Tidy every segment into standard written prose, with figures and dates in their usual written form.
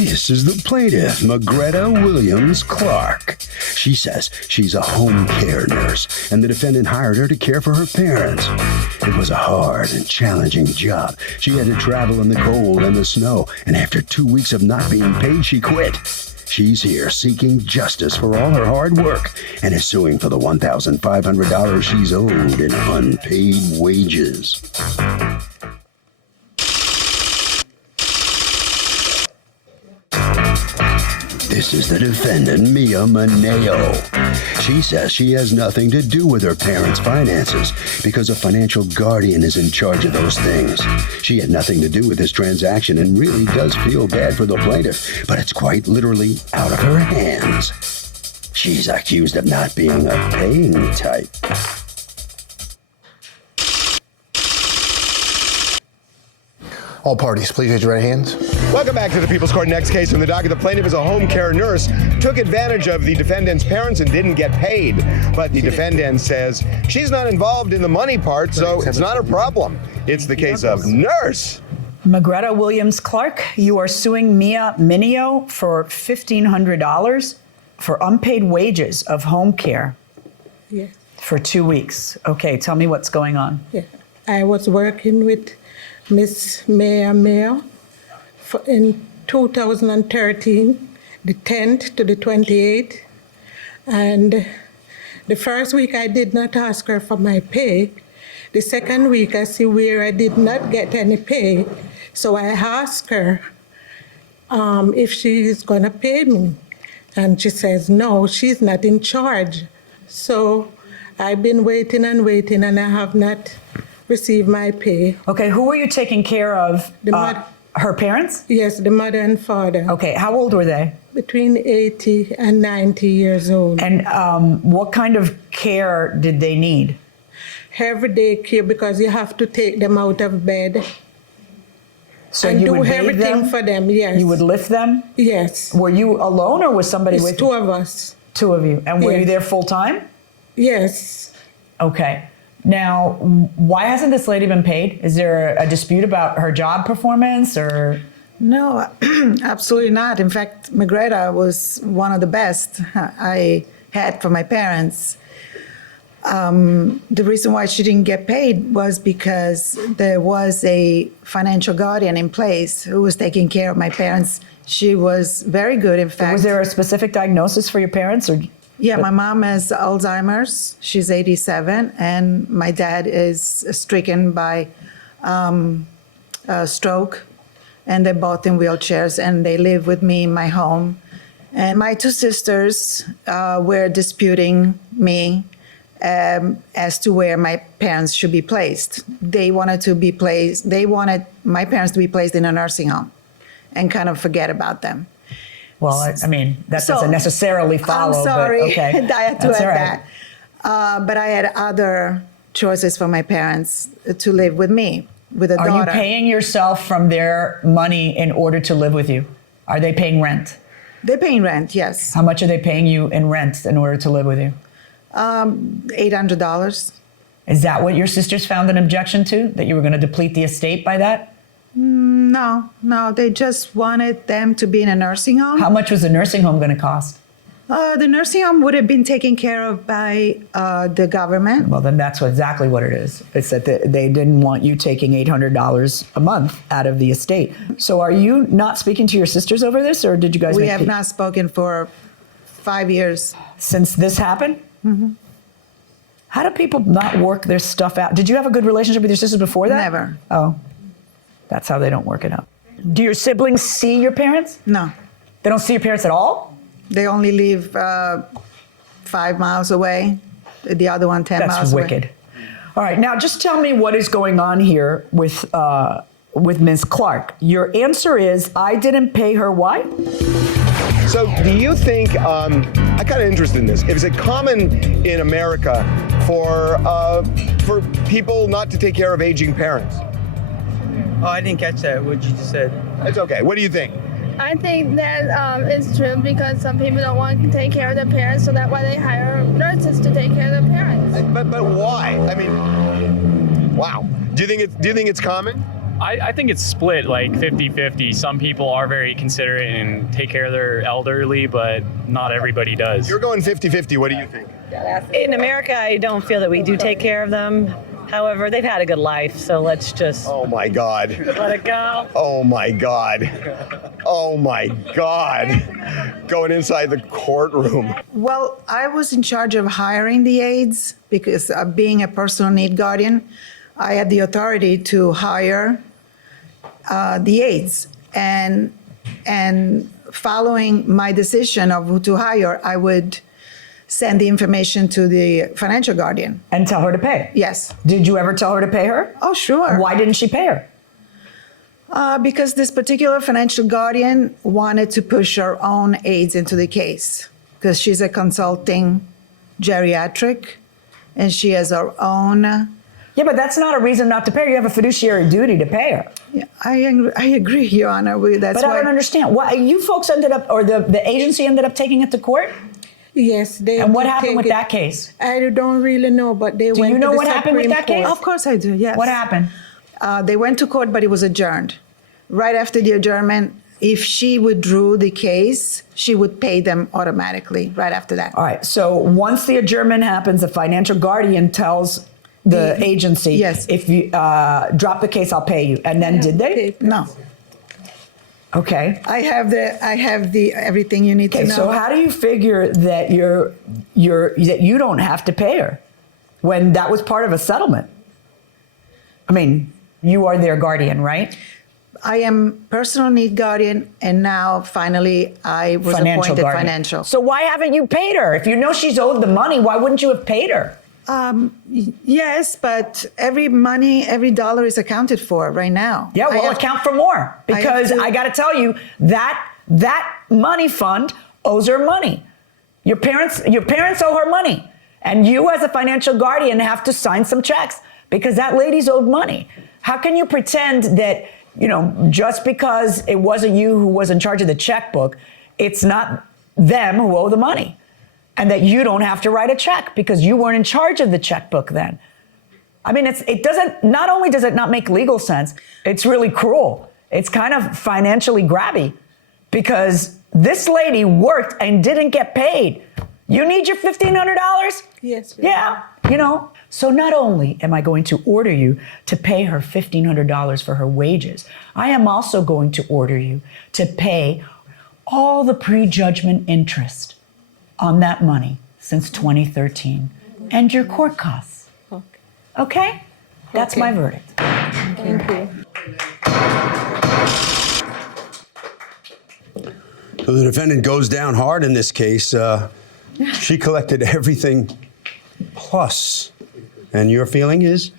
This is the plaintiff, Magretta Williams Clark. She says she's a home care nurse, and the defendant hired her to care for her parents. It was a hard and challenging job. She had to travel in the cold and the snow, and after 2 weeks of not being paid, she quit. She's here seeking justice for all her hard work and is suing for the $1,500 she's owed in unpaid wages. This is the defendant, Mia Maneo. She says she has nothing to do with her parents' finances because a financial guardian is in charge of those things. She had nothing to do with this transaction and really does feel bad for the plaintiff, but it's quite literally out of her hands. She's accused of not being a paying type. All parties, please raise your right hands. Welcome back to the People's Court. Next case from the docket. The plaintiff is a home care nurse, took advantage of the defendant's parents and didn't get paid. But the defendant says she's not involved in the money part, so it's not a problem. It's the case of nurse. Magretta Williams Clark, you are suing Mia Mineo for $1,500 for unpaid wages of home care. Yes. For 2 weeks. Okay, tell me what's going on. Yeah. I was working with Miss Mayo in 2013, the 10th to the 28th. And the first week I did not ask her for my pay. The second week I see where I did not get any pay. So I asked her if she is going to pay me. And she says, no, she's not in charge. So I've been waiting and waiting, and I have not received my pay. Okay, who were you taking care of? Her parents? Yes, the mother and father. Okay, how old were they? Between 80 and 90 years old. And what kind of care did they need? Everyday care, because you have to take them out of bed. So and you do would bathe everything them? for them, yes. You would lift them? Yes. Were you alone or was somebody It's with two you? of us. Two of you. And were you Yes. there full time? Yes. Okay. Now, why hasn't this lady been paid? Is there a dispute about her job performance or? No, absolutely not. In fact, Magretta was one of the best I had for my parents. The reason why she didn't get paid was because there was a financial guardian in place who was taking care of my parents. She was very good, in fact. Was there a specific diagnosis for your parents? Or? Yeah, my mom has Alzheimer's. She's 87, and my dad is stricken by a stroke, and they're both in wheelchairs, and they live with me in my home. And my two sisters were disputing me as to where my parents should be placed. They wanted my parents to be placed in a nursing home and kind of forget about them. Well, I mean, that doesn't necessarily follow. I'm sorry, but okay. I had to That's add all right. that. But I had other choices for my parents to live with me, with a daughter. Are you paying yourself from their money in order to live with you? Are they paying rent? They're paying rent, yes. How much are they paying you in rent in order to live with you? $800. Is that what your sisters found an objection to? That you were going to deplete the estate by that? No, they just wanted them to be in a nursing home. How much was the nursing home going to cost? The nursing home would have been taken care of by the government. Well, then that's exactly what it is. It's that they didn't want you taking $800 a month out of the estate. So are you not speaking to your sisters over this, or did you guys We make have peace? not spoken for 5 years. Since this happened? Mm-hmm. How do people not work their stuff out? Did you have a good relationship with your sisters before that? Never. Oh, that's how they don't work it out. Do your siblings see your parents? No. They don't see your parents at all? They only live 5 miles away. The other one 10 miles That's away. wicked. All right, now just tell me what is going on here with Ms. Clark. Your answer is, I didn't pay her. Why? So do you think, I'm kind of interested in this, is it common in America for people not to take care of aging parents? Oh, I didn't catch that, what you just said. It's okay. What do you think? I think that it's true because some people don't want to take care of their parents, so that's why they hire nurses to take care of their parents. But why? I mean, wow. Do you think it's common? I think it's split like 50-50. Some people are very considerate and take care of their elderly, but not everybody does. You're going 50-50. What do you think? In America, I don't feel that we do take care of them. However, they've had a good life, so let's just Oh my God. let it go. Oh my God. Oh my God. Going inside the courtroom. Well, I was in charge of hiring the aides because being a personal need guardian, I had the authority to hire the aides. And following my decision of who to hire, I would send the information to the financial guardian. And tell her to pay. Yes. Did you ever tell her to pay her? Oh, sure. Why didn't she pay her? Because this particular financial guardian wanted to push her own aides into the case because she's a consulting geriatric and she has her own. Yeah, but that's not a reason not to pay her. You have a fiduciary duty to pay her. Yeah, I agree, Your Honor. That's But why I don't understand. Why you folks ended up, or the agency ended up taking it to court? Yes, they. And what did happened take with it. that case? I don't really know, but they Do went. you know to the what happened with Supreme that case? Court. Of course I do, yes. What happened? They went to court, but it was adjourned. Right after the adjournment, if she withdrew the case, she would pay them automatically right after that. All right. So once the adjournment happens, the financial guardian tells the agency, Yes. if you drop the case, I'll pay you. And then did they? No. Okay. I have the everything you need to Okay. know. So how do you figure that that you don't have to pay her when that was part of a settlement? I mean, you are their guardian, right? I am personal need guardian, and now finally I was appointed guardian. financial. So why haven't you paid her? If you know she's owed the money, why wouldn't you have paid her? Yes, but every dollar is accounted for right now. Yeah, well, account for more because I got to tell you that money fund owes her money. Your parents owe her money, and you as a financial guardian have to sign some checks because that lady's owed money. How can you pretend that just because it wasn't you who was in charge of the checkbook, it's not them who owe the money? And that you don't have to write a check because you weren't in charge of the checkbook then. I mean, not only does it not make legal sense, it's really cruel. It's kind of financially grabby because this lady worked and didn't get paid. You need your $1,500? Yes. Yeah, So not only am I going to order you to pay her $1,500 for her wages, I am also going to order you to pay all the prejudgment interest on that money since 2013 and your court costs. Okay? That's my verdict. Thank you. So the defendant goes down hard in this case. She collected everything plus. And your feeling is?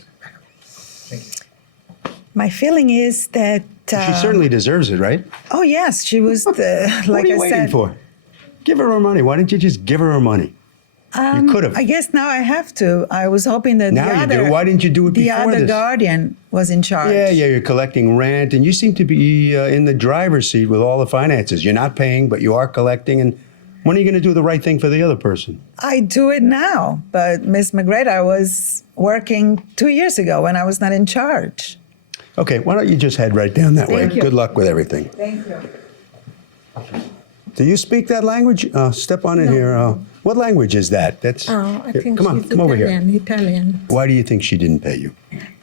My feeling is that She certainly deserves it, right? Oh yes, she was the like What are you I waiting said. for? Give her money. Why didn't you just give her money? You could have. I guess now I have to. I was hoping that Now the you other do. Why didn't you do it the before other this? guardian was in charge. Yeah, you're collecting rent, and you seem to be in the driver's seat with all the finances. You're not paying, but you are collecting. And when are you going to do the right thing for the other person? I do it now, but Miss McGreta was working 2 years ago when I was not in charge. Okay, why don't you just head right down that way? Thank you. Good luck with everything. Thank you. Do you speak that language? Step on in here. What language is that? That's. I here, think come on, she's come over here. Italian. Why do you think she didn't pay you?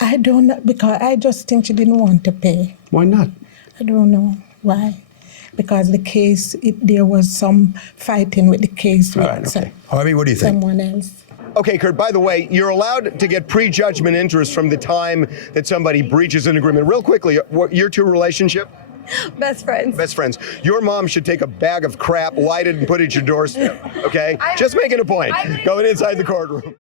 I don't know, because I just think she didn't want to pay. Why not? I don't know why. Because the case, there was some fighting with the case All with right, okay. Harvey, what do you think? someone else. Okay, Kurt, by the way, you're allowed to get prejudgment interest from the time that somebody breaches an agreement. Real quickly, your two relationship? Best friends. Best friends. Your mom should take a bag of crap, light it, and put it at your doorstep, okay? Just making a point. Going inside the courtroom.